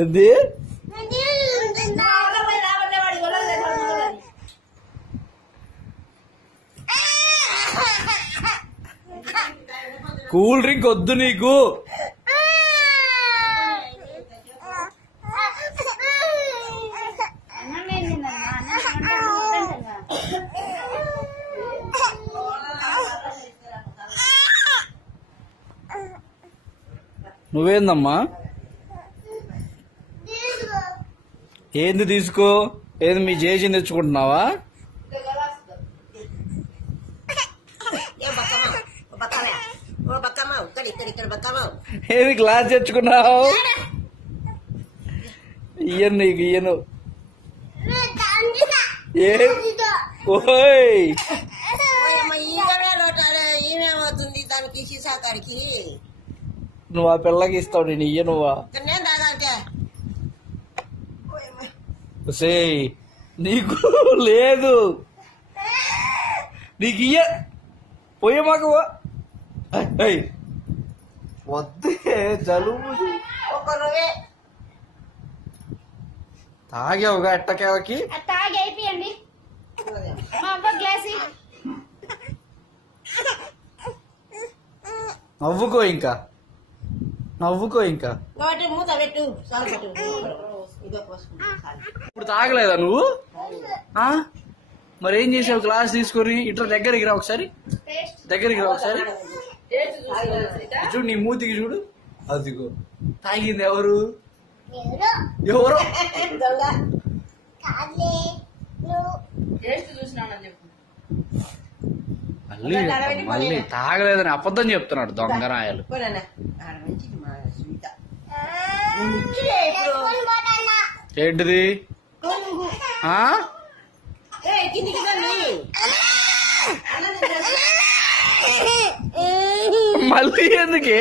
ఏంది cool drink వద్దు నీకు. నువ్వేందమ్మా? ఏంది తీసుకో? ఏంది మీ చేసి తెచ్చుకుంటున్నావా? ఏది గ్లాస్ తెచ్చుకున్నావు? ఇయ్యను నీకు, ఇయ్యను. ఓయ్ నువ్వు ఆ పిల్లకి ఇస్తావు, నేను ఇయ్య. నువ్వా నీకు లేదు, నీకు ఇయ్య. పోయే మాకు వద్దే, జలుబు. తాగావుగా ఎట్టకేవకి? నవ్వుకో ఇంకా, నవ్వుకో ఇంకా. ఇప్పుడు తాగలేదా నువ్వు? మరేం చేసావు? గ్లాస్ తీసుకొని ఇట్లా దగ్గరికి రా ఒకసారి, దగ్గరికి రా ఒకసారి. చూడు నీ మూతికి చూడు. అదిగో తాగింది ఎవరు? ఎవరు? మళ్ళీ మళ్ళీ తాగలేదని అబద్ధం చెప్తున్నాడు దొంగరాయలు. ఏంటిది? మళ్ళీ ఎందుకే?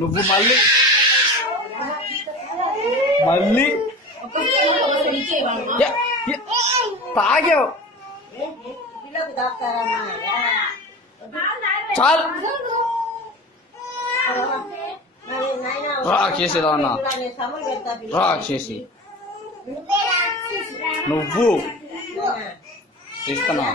నువ్వు మళ్ళీ మళ్ళీ తాగావు. చాలు రా చేసేదా అన్న, రా చేసి. నువ్వు తీసుకున్నా